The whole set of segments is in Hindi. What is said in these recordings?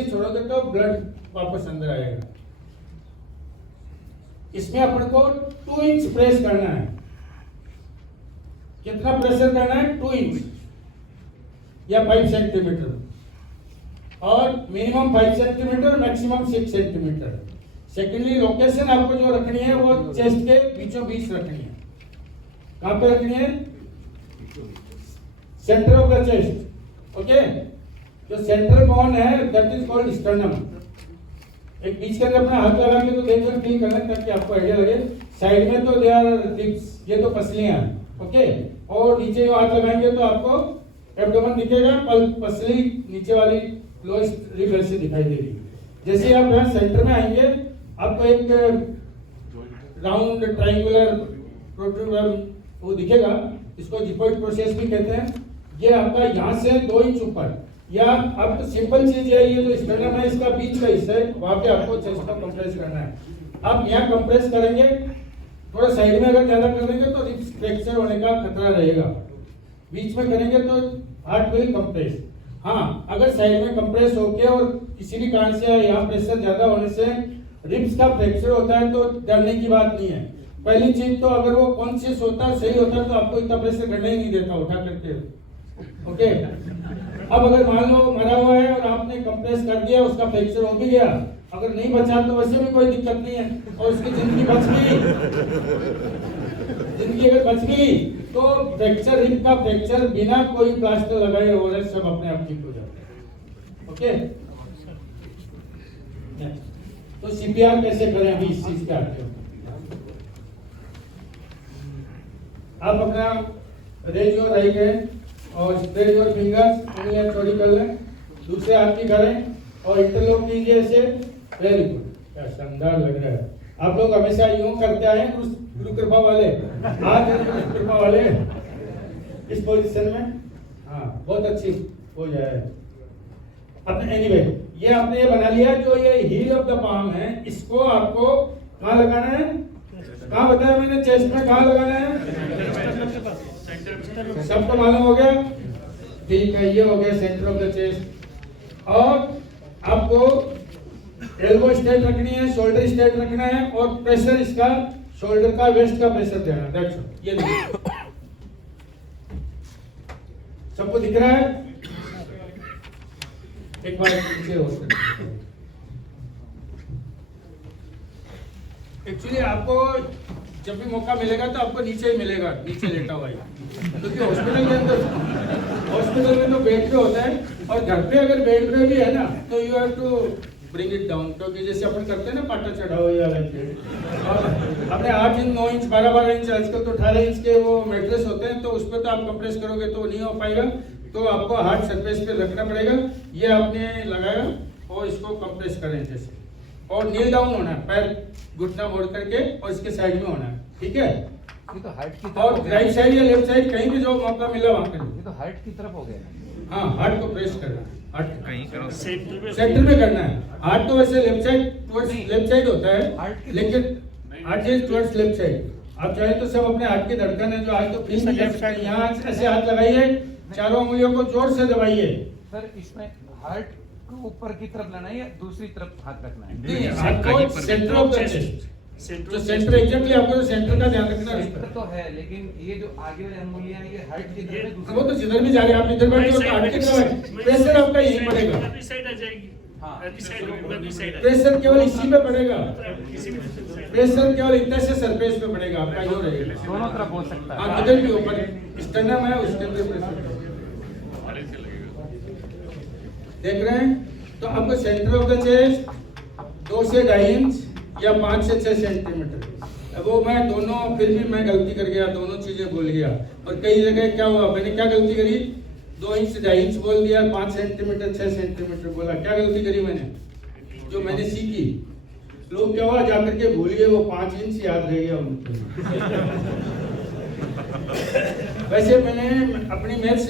जैसे ही छोड़ोगे तो ब्लड वापस अंदर आएगा। इसमें अपन को 2 इंच प्रेस करना है। कितना प्रेशर करना है? 2 इंच या 5 सेंटीमीटर, और minimum 5 centimetre, maximum 6 centimetre. Secondly location आपको जो रखनी है वो चेस्ट के बीचों बीच रखनी है। कहां पे रखनी है? Centre of the chest. Okay, जो सेंटर बोन है दैट इज कॉल्ड स्टर्नम। एक बीच के अंदर अपना हाथ लगा के तो देखकर फील करना ताकि आपको आइडिया लगे। साइड में तो दे आर रिब्स, ये तो पसलियां हैं। ओके, और नीचे जो हाथ लगाएंगे तो आपको एब्डोमेन दिखेगा, पसली नीचे वाली लोएस्ट रिब ऐसे दिखाई देगी। जैसे ही आप यहाँ सेंटर में आएंगे आपको एक राउंड ट्रायंगुलर प्रोट्रूबन वो दिखेगा, इसको जिपोइड प्रोसेस भी कहते हैं। ये आपका यहाँ से 2 इंच ऊपर, या अब तो सिंपल चीज है, ये जो स्टर्नम है इसका बीच का हिस्सा है, वहां पे आपको चेस्ट को कंप्रेस करना है। आप यहाँ कंप्रेस करेंगे, थोड़ा साइड में अगर ज्यादा कर देंगे तो रिब्स फ्रैक्चर होने का खतरा रहेगा। बीच में करेंगे तो हार्ट विल कंप्रेस। हाँ, अगर साइड में कंप्रेस होके और किसी भी कारण से यहाँ प्रेशर ज्यादा होने से रिब्स का फ्रैक्चर होता है तो डरने की बात नहीं है। पहली चीज तो अगर वो कॉन्शियस होता है, सही होता है, तो आपको इतना प्रेशर करने ही नहीं देता उठा करके। ओके, अब अगर मान लो मरा हुआ है और आपने कंप्रेस कर दिया, उसका फ्रैक्चर हो भी गया, अगर नहीं बचा तो वैसे भी कोई दिक्कत नहीं है और उसकी जिंदगी बच गई। जिंदगी अगर बच गई तो फ्रैक्चर, रिब का फ्रैक्चर बिना कोई प्लास्टर लगाए हो रहे सब अपने आप ठीक हो जाता है। ओके, तो सीपीआर कैसे करें अभी इस चीज के आगे। आप अपना रेज योर राइट हैंड और स्प्रेड योर फिंगर्स, उंगलियां चौड़ी कर लें, दूसरे हाथ की करें और इंटरलॉक कीजिए ऐसे। वेरी गुड, क्या शानदार लग रहा है। आप लोग हमेशा यूं करते आए हैं, गुरु कृपा वाले, हाथ गुरु कृपा वाले इस पोजीशन में। हाँ, बहुत अच्छी हो जाए अपने। एनीवे, ये आपने ये बना लिया, जो ये हील ऑफ द पाम है, इसको आपको कहाँ लगाना है? कहाँ बताया मैंने? चेस्ट में। कहाँ लगाना है? सबको मालूम हो गया? ठीक है, ये हो गया सेंटर ऑफ द चेस्ट। और आपको एल्बो स्ट्रेट रखनी है, शोल्डर स्ट्रेट रखना है और प्रेशर इसका शोल्डर का, वेस्ट का प्रेशर देना। That's all. ये देखिए, सबको दिख रहा है? एक बार नीचे हो सकता। एक्चुअली आपको जब भी मौका मिलेगा तो आपको नीचे ही मिलेगा, नीचे लेटा हुआ ही, क्योंकि हॉस्पिटल में तो बेड पे होता है, और घर पे अगर बेड पे भी है ना तो you have to bring it down, क्योंकि जैसे अपन करते हैं ना पाटा चढ़ाओ या वैसे, और अपने 8 इंच 9 इंच 12 इंच, आजकल तो 18 इंच के वो मैट्रेस होते हैं, तो उस पर तो आप कंप्रेस करोगे तो नहीं हो पाएगा, तो आपको हार्ड सरफेस पे रखना पड़ेगा। ये आपने लगाया और इसको कंप्रेस करें जैसे, और नील डाउन होना है, पैर घुटना मोड़ करके और इसके साइड में होना है। ठीक है, ये तो हार्ट की और राइट साइड या लेफ्ट साइड कहीं भी जो मौका मिला वहां करिए। ये तो हार्ट की तरफ हो गया। हाँ, हार्ट को प्रेस करना है, हार्ट कहीं करो सेंटर में करना है। हार्ट तो वैसे left side towards left side होता है, लेकिन heart is towards left side. आप चाहे तो सब अपने हाथ की धड़कन है जो आज तो फील लेफ्ट साइड, यहाँ ऐसे हाथ लगाइए, चारों उंगलियों को जोर से दबाइए। सर, इसमें हार्ट को ऊपर की तरफ लाना है या दूसरी तरफ हाथ रखना है? नहीं, हाथ को सेंटर ऑफ द चेस्ट, जो सेंटर एग्जैक्टली आपको जो सेंटर का ध्यान रखना है। सेंटर तो है, लेकिन ये जो आगे वाली अंगुलियां हैं ये हार्ट की तरफ है, दूसरी वो तो जिधर भी जा रहे हैं आप, इधर बैठे हो तो हार्ट की तरफ है, प्रेशर आपका यहीं पड़ेगा। प्रेशर केवल इसी पे पड़ेगा, प्रेशर केवल इतने से सरफेस पे पड़ेगा आपका, यो रहेगा। दोनों तरफ हो सकता है। हाँ, किधर भी ऊपर स्टर्नम है उसके अंदर प्रेशर देख रहे हैं। तो आपको सेंटर ऑफ द चेस्ट 2 से 2.5 इंच या 5 से 6 सेंटीमीटर। वो मैं दोनों, फिर भी मैं गलती कर गया, दोनों चीजें बोल गया, और कई जगह क्या हुआ, मैंने क्या गलती करी, 2 इंच से 2.5 इंच बोल दिया, 5 सेंटीमीटर 6 सेंटीमीटर बोला। क्या गलती करी मैंने, जो मैंने सीखी, लोग क्या हुआ जाकर के भूल गए, वो 5 इंच याद रह गया उनको। वैसे मैंने अपनी मैथ्स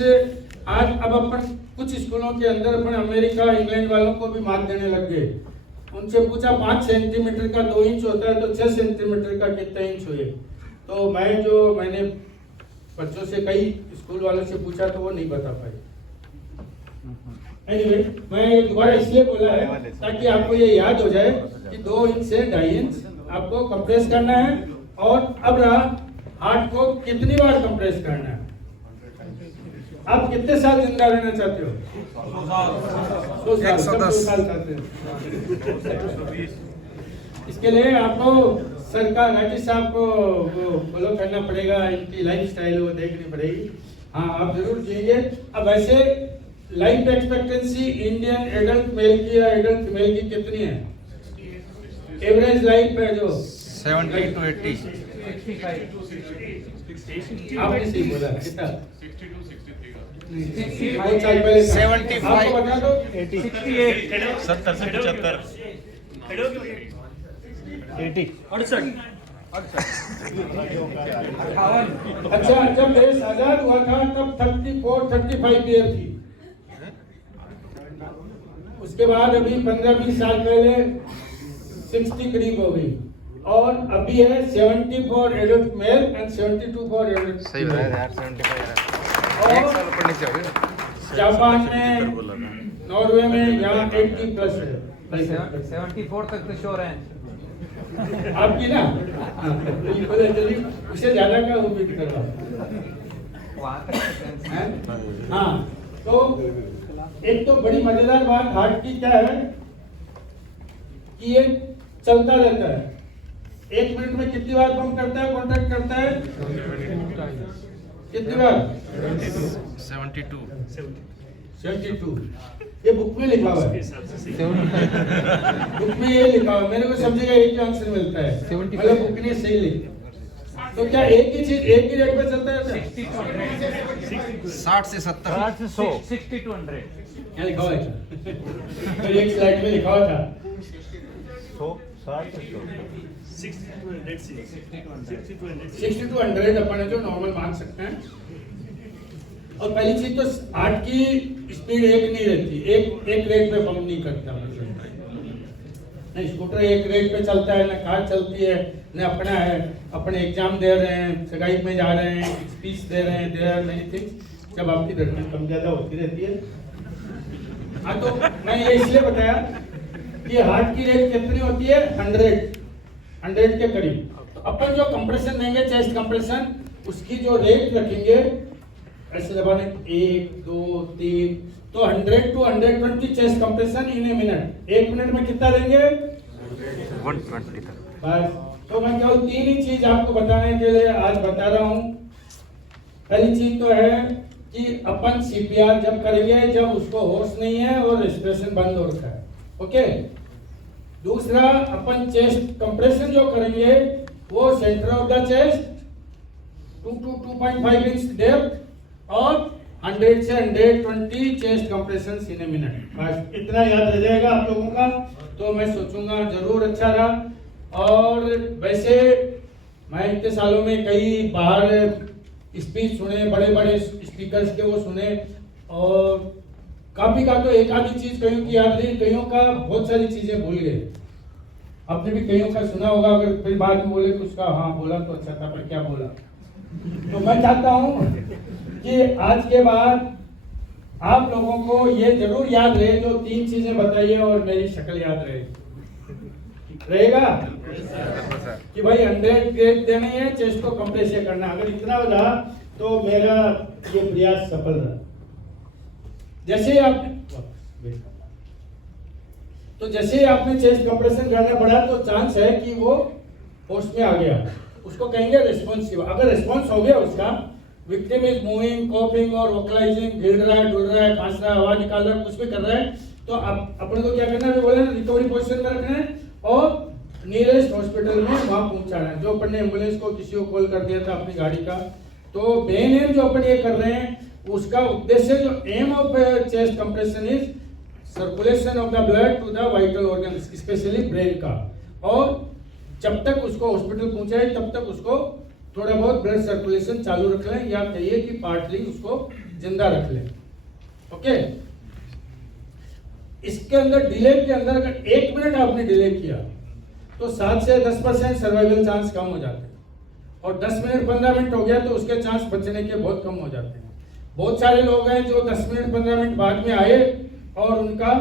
आज, अब अपन कुछ स्कूलों के अंदर अपन अमेरिका इंग्लैंड वालों को भी मार्क देने लग गए। उनसे पूछा 5 सेंटीमीटर का 2 इंच होता है तो 6 सेंटीमीटर का कितना इंच हुए। तो मैंने बच्चों से, कई स्कूल वालों से पूछा तो वो नहीं बता पाए। एनीवे मैं ये दोबारा इसलिए बोला है ताकि आपको ये याद हो जाए कि 2 इंच से 2.5 इंच आपको कंप्रेस करना है। और अब रहा हार्ट को कितनी बार कंप्रेस करना है। आप कितने साल जिंदा रहना चाहते हो? 100 साल चाहते हो। इसके लिए आपको सरकार राजेश साहब को फॉलो करना पड़ेगा, इनकी लाइफ स्टाइल वो देखनी पड़ेगी। हाँ आप जरूर जिएंगे। अब वैसे life expectancy Indian adult mail की या एडल्ट फीमेल की कितनी है? एवरेज लाइफ है जो 70 to 80 आपने सही बोला कितना? 62 बहुत साल पहले था। 75 आपको बता दो 68 70 से 75 अच्छा जब देश आजाद हुआ था तब 34-35 ईयर थी। उसके बाद अभी 15-20 साल पहले 60 करीब हो गई और अभी है 70 for adult male and 72 for adult सही बताया यार 75 और एक साल ऊपर नीचे हो गया। जापान में, नॉर्वे में यहाँ 80 प्लस है। 74 तक तो श्योर है आपकी ना बिल्कुल है, चलिए उससे ज्यादा का उम्मीद कर रहा वहाँ तक हूँ। हाँ तो एक तो बड़ी मजेदार बात हार्ट की क्या है कि ये चलता रहता है। 1 मिनट में कितनी बार पंप करता है, कॉन्ट्रैक्ट करता है? कितनी बार? 72। ये बुक में लिखा हुआ है। बुक में ये लिखा हुआ है, मेरे को सब जगह एक ही आंसर मिलता है, मतलब बुक ने सही लिखी। तो क्या एक ही चीज एक ही रेट पे चलता है? 60 से 70 60 से 100 60 to 100 क्या लिखा हुआ है? मेरी एक स्लाइड में लिखा हुआ था 60 से 60 to 100 अपन जो नॉर्मल मान सकते हैं। और पहली चीज तो हार्ट की स्पीड एक नहीं रहती, एक रेट पे पंप नहीं करता। नहीं स्कूटर एक रेट पे चलता है, ना कार चलती है, ना अपना है। अपने एग्जाम दे रहे हैं, सगाई में जा रहे हैं, स्पीच दे रहे हैं, देयर आर मेनी थिंग्स। जब आपकी धड़कन कम ज्यादा होती रहती है। हाँ तो मैं ये इसलिए बताया कि हार्ट की रेट कितनी होती है? 100 के करीब। तो अपन जो कंप्रेशन देंगे चेस्ट कंप्रेशन, उसकी जो रेट रखेंगे ऐसे दबाने 1 2 3 तो 100 to 120 chest compression in a minute. 1 minute में कितना देंगे? 120 तक। बस। तो मैं केवल 3 ही चीज आपको बताने के लिए आज बता रहा हूँ। पहली चीज तो है कि अपन सीपीआर जब करेंगे जब उसको होश नहीं है और रेस्पिरेशन बंद हो रखा है। ओके। दूसरा अपन चेस्ट कंप्रेशन जो करेंगे वो centre of the chest 2 to 2.5 inch depth और 100 से 120 chest compression in a minute. बस इतना याद रह जाएगा आप लोगों का, तो मैं सोचूंगा जरूर अच्छा रहा। और वैसे मैं इतने सालों में कई बाहर स्पीच सुने, बड़े बड़े स्पीकर्स के वो सुने और काफी का तो एक आधी चीज कईयों की याद रही, कईयों का बहुत सारी चीजें भूल गए। आपने भी कईयों का सुना होगा, अगर फिर बाद में बोले तो उसका हाँ बोला तो अच्छा था पर क्या बोला। तो मैं चाहता हूँ कि आज के बाद आप लोगों को ये जरूर याद रहे जो 3 चीजें बताइए और मेरी शक्ल याद रहेगा कि भाई 100 ग्रेड देनी है, चेस्ट को कंप्रेस करना। अगर इतना रहा तो मेरा ये प्रयास सफल रहा। जैसे आपने चेस्ट कंप्रेशन करना पड़ा तो चांस है कि वो होश में आ गया, उसको कहेंगे रेस्पॉन्सिव। अगर रेस्पॉन्स हो गया उसका, विक्टिम इज मूविंग, कॉपिंग और वोकलाइजिंग, हिल रहा है, डुल रहा है, खांस रहा है, हवा निकाल रहा है, कुछ भी कर रहा है, तो अपन को क्या करना है? बोले रिकवरी पोजीशन में रखना है और नियरेस्ट हॉस्पिटल में वहां पहुंचाना है। जो अपन ने एम्बुलेंस को किसी को कॉल कर दिया था अपनी गाड़ी का, तो मेन एम जो अपन ये कर रहे हैं उसका उद्देश्य, जो aim of chest compression is circulation of the blood to the vital organ, specially brain का। और जब तक उसको हॉस्पिटल पहुंचाए तब तक उसको थोड़ा बहुत ब्लड सर्कुलेशन चालू रख लें, या कहिए कि पार्टली उसको जिंदा रख लें। ओके। इसके अंदर डिले के अंदर अगर 1 मिनट आपने डिले किया तो 7 से 10% सर्वाइवल चांस कम हो जाते हैं, और 10 मिनट 15 मिनट हो गया तो उसके चांस बचने के बहुत कम हो जाते हैं। बहुत सारे लोग हैं जो 10 मिनट 15 मिनट बाद में आए और उनका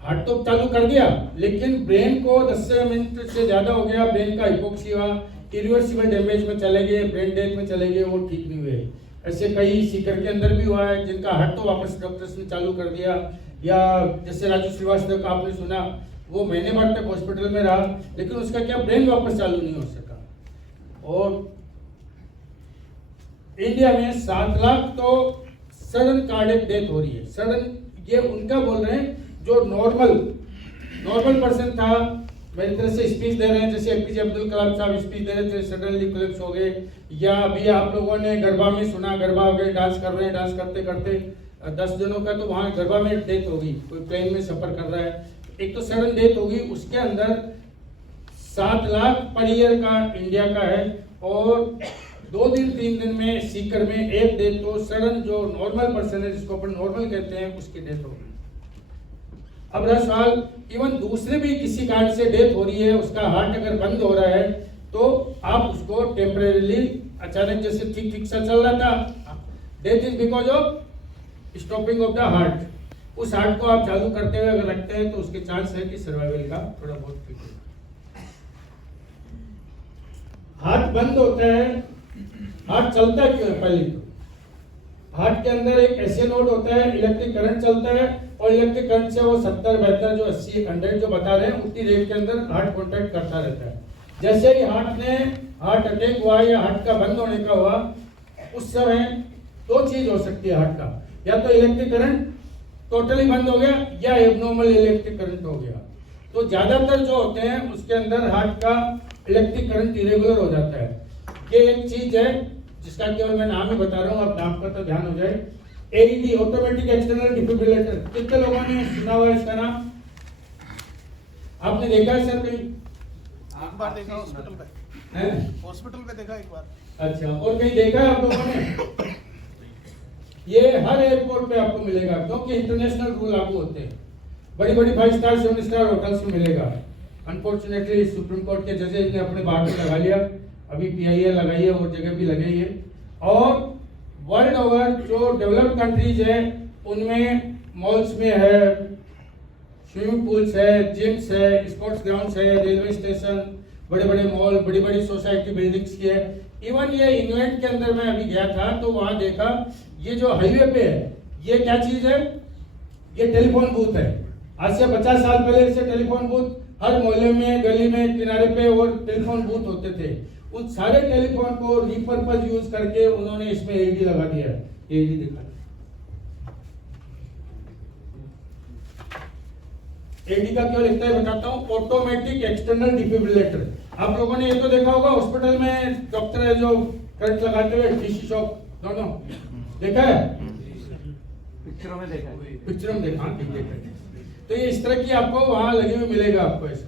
हार्ट तो चालू कर दिया, लेकिन ब्रेन को 10 मिनट से ज़्यादा हो गया, ब्रेन का हिपोक्सिया, इरिवर्सिबल डैमेज में चले गए, ब्रेन डेथ में चले गए, वो ठीक नहीं हुए। ऐसे कई सीकर के अंदर भी हुआ है जिनका हार्ट तो वापस डॉक्टर्स ने चालू कर दिया, या जैसे राजू श्रीवास्तव का आपने सुना, वो महीने भर तक हॉस्पिटल में रहा, लेकिन उसका क्या ब्रेन वापस चालू नहीं हो सका। और इंडिया में 7 लाख तो सडन कार्डियक डेथ हो रही है। सडन ये उनका बोल रहे हैं जो नॉर्मल पर्सन था, मेरी तरह से स्पीच दे रहे हैं, जैसे एपीजे अब्दुल कलाम साहब स्पीच दे रहे थे, सडनली कोलैप्स हो गए, या अभी आप लोगों ने गरबा में सुना, गरबा हो गए, डांस कर रहे हैं, डांस करते करते 10 जनों का तो वहाँ गरबा में डेथ हो गई, कोई प्लेन में सफर कर रहा है, एक तो सडन डेथ होगी। उसके अंदर 7 लाख पर ईयर का इंडिया का है, और 2 दिन 3 दिन में सीकर में एक डेथ, तो सडन जो नॉर्मल पर्सन है, जिसको अपन नॉर्मल कहते हैं, उसकी डेथ हो गई। अब रहा सवाल, इवन दूसरे भी किसी कारण से डेथ हो रही है, उसका हार्ट अगर बंद हो रहा है, तो आप उसको टेम्परेरीली, अचानक जैसे ठीक सा चल रहा था, death is because of stopping of the heart. उस हार्ट को आप चालू करते हुए अगर रखते हैं तो उसके चांस है कि सर्वाइवल का थोड़ा बहुत ठीक है। हार्ट बंद होता है, हार्ट चलता क्यों है? पहले तो हार्ट के अंदर एक ऐसे नोड होता है, इलेक्ट्रिक करंट चलता है, और इलेक्ट्रिक करंट से वो 70, 72, जो 80, 100 जो बता रहे हैं, उतनी रेट के अंदर हार्ट कॉन्ट्रैक्ट करता रहता है। जैसे ही हार्ट अटैक हुआ या हार्ट का बंद होने का हुआ, उस समय 2 चीज हो सकती है हार्ट का, या तो इलेक्ट्रिक करंट टोटली बंद हो गया, या एबनॉर्मल इलेक्ट्रिक करंट हो गया। तो ज्यादातर जो होते हैं उसके अंदर हार्ट का इलेक्ट्रिक करंट इरेगुलर हो जाता है। ये एक चीज है जिसका केवल मैं नाम ही बता रहा हूँ, आप नाम का तो ध्यान हो जाए। एईडी, ऑटोमेटिक एक्सटर्नल डिफिब्रिलेटर, कितने लोगों ने सुना हुआ इसका नाम? आपने देखा है सर कहीं? एक बार देखा हॉस्पिटल पे देखा एक बार। अच्छा, और कहीं देखा है आप लोगों ने? ये हर एयरपोर्ट पे आपको मिलेगा, क्योंकि इंटरनेशनल रूल लागू होते हैं। बड़ी बड़ी 5 स्टार 7 स्टार होटल्स में मिलेगा। अनफॉर्चुनेटली सुप्रीम कोर्ट के जजेज ने अपने बाहर में लगा लिया, अभी पीआईए लगाई है, और जगह भी लगाई है। और वर्ल्ड ओवर जो डेवलप्ड कंट्रीज है, उनमें मॉल्स में है, स्विमिंग पूल्स है, जिम्स है, स्पोर्ट्स ग्राउंड्स है, रेलवे स्टेशन, बड़े बड़े मॉल, बड़ी बड़ी सोसाइटी बिल्डिंग्स की है। इवन ये इंग्लैंड के अंदर मैं अभी गया था, तो वहां देखा, ये जो हाईवे पे है, ये क्या चीज है? ये टेलीफोन बूथ है। आज से 50 साल पहले से टेलीफोन बूथ हर मोहल्ले में, गली में, किनारे पे और टेलीफोन बूथ होते थे। उन सारे टेलीफोन को रिपर्पज यूज करके उन्होंने इसमें एडी लगा दिया है। एडी दिखा, एडी का क्यों लिखता है बताता हूँ। ऑटोमेटिक एक्सटर्नल डिफिब्रिलेटर, आप लोगों ने ये तो देखा होगा, हॉस्पिटल में डॉक्टर है जो करंट लगाते हुए, डीसी शॉक, दोनों देखा है? पिक्चरों में देखा है। पिक्चरों में देखा, ठीक देखा है। तो ये इस तरह की आपको वहां लगी हुई मिलेगा आपको ऐसा।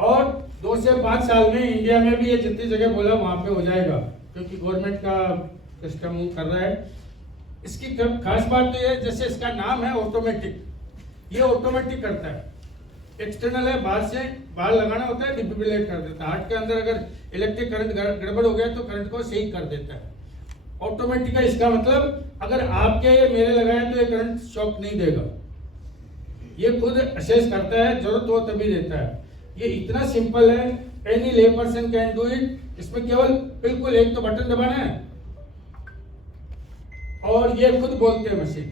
और 2 से 5 साल में इंडिया में भी ये जितनी जगह बोला वहां पे हो जाएगा, क्योंकि गवर्नमेंट का सिस्टम कर रहा है। इसकी खास बात तो ये, जैसे इसका नाम है ऑटोमेटिक, ये ऑटोमेटिक करता है। एक्सटर्नल है, बाहर लगाना होता है, डिफिब्रिलेट कर देता है। हार्ट के अंदर अगर इलेक्ट्रिक करंट गड़बड़ हो गया तो करंट को सही कर देता है। ऑटोमेटिक है, इसका मतलब अगर आपके ये मेरे लगाए तो ये करंट शॉक नहीं देगा, ये खुद असेस करता है, जरूरत हो तभी देता है। ये इतना सिंपल है, एनी ले पर्सन कैन डू इट। इसमें केवल बिल्कुल एक तो बटन दबाना है, और ये खुद बोलते हैं मशीन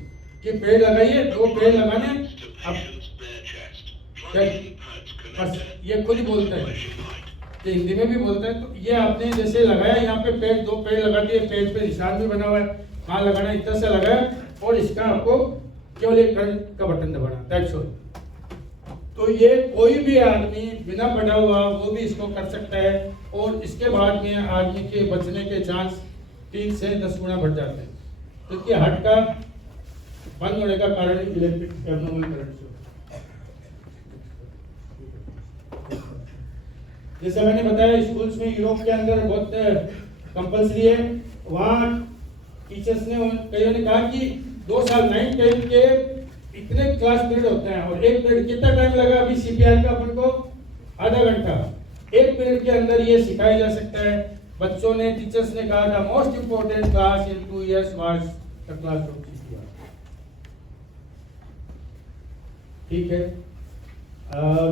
कि पेड़ लगाइए, 2 पेड़ लगाने, अब बस ये खुद ही बोलता है, ये हिंदी में भी बोलता है। तो ये आपने जैसे लगाया, यहाँ पे पेड़ 2 पेड़ लगा दिए, पेड़ पे निशान भी बना हुआ है, कहाँ लगाना इतना सा लगाया, और इसका आपको केवल एक करंट का बटन दबाना, दैट्स ऑल। तो ये कोई भी आदमी बिना पढ़ा हुआ वो भी इसको कर सकता है, और इसके बाद में आदमी के बचने के चांस 3 से 10 गुना बढ़ जाते हैं, क्योंकि हार्ट का बंद होने का कारण इलेक्ट्रिक एब्नॉर्मल करंट से। जैसे मैंने बताया, स्कूल्स में यूरोप के अंदर बहुत कंपल्सरी है। वहाँ टीचर्स ने कईयों ने कहा कि 2 साल 9, 10 के इतने क्लास पीरियड होते हैं, और एक पीरियड कितना टाइम लगा? अभी सीपीआर का अपन को आधा घंटा, एक पीरियड के अंदर ये सिखाया जा सकता है। बच्चों ने, टीचर्स ने कहा था most important class in 2 years was the class of CPR. ठीक है। और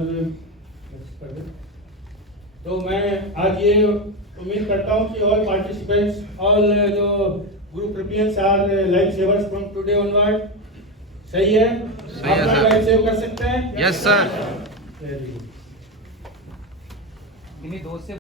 तो मैं आज ये उम्मीद करता हूँ कि ऑल पार्टिसिपेंट्स, ऑल जो ग्रुप रिपियंस are life savers from today onward. सही है? सही है, आप सर। लाइफ सेव कर सकते हैं? Yes sir. Very good. इन्हीं दोस्त से